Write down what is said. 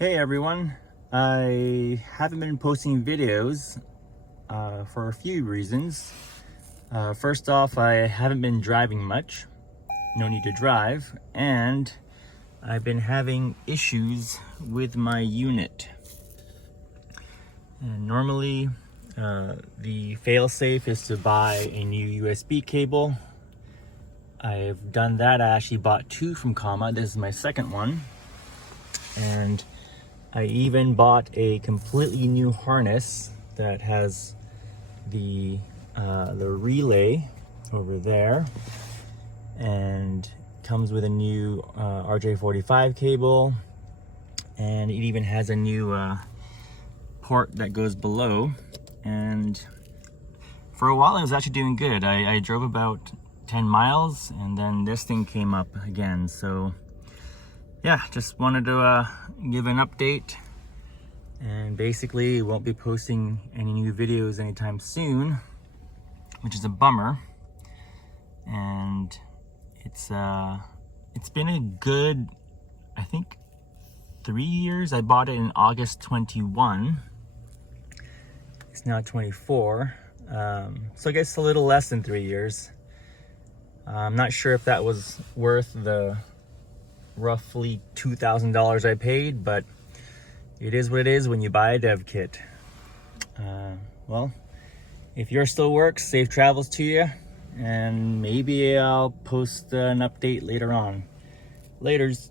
Hey everyone, I haven't been posting videos for a few reasons. First off, I haven't been driving much, no need to drive, and I've been having issues with my unit. And normally, the fail-safe is to buy a new USB cable. I've done that. I actually bought two from Comma. This is my second one. And I even bought a completely new harness that has the relay over there, and comes with a new RJ45 cable, and it even has a new port that goes below. And for a while it was actually doing good. I drove about 10 miles and then this thing came up again. So yeah, just wanted to give an update, and basically won't be posting any new videos anytime soon, which is a bummer. And it's been a good, I think, 3 years. I bought it in August 21. It's now 24, so I guess a little less than 3 years. I'm not sure if that was worth the roughly $2,000 I paid, but it is what it is when you buy a dev kit. Well, if yours still works, safe travels to you, and maybe I'll post an update later on. Laters.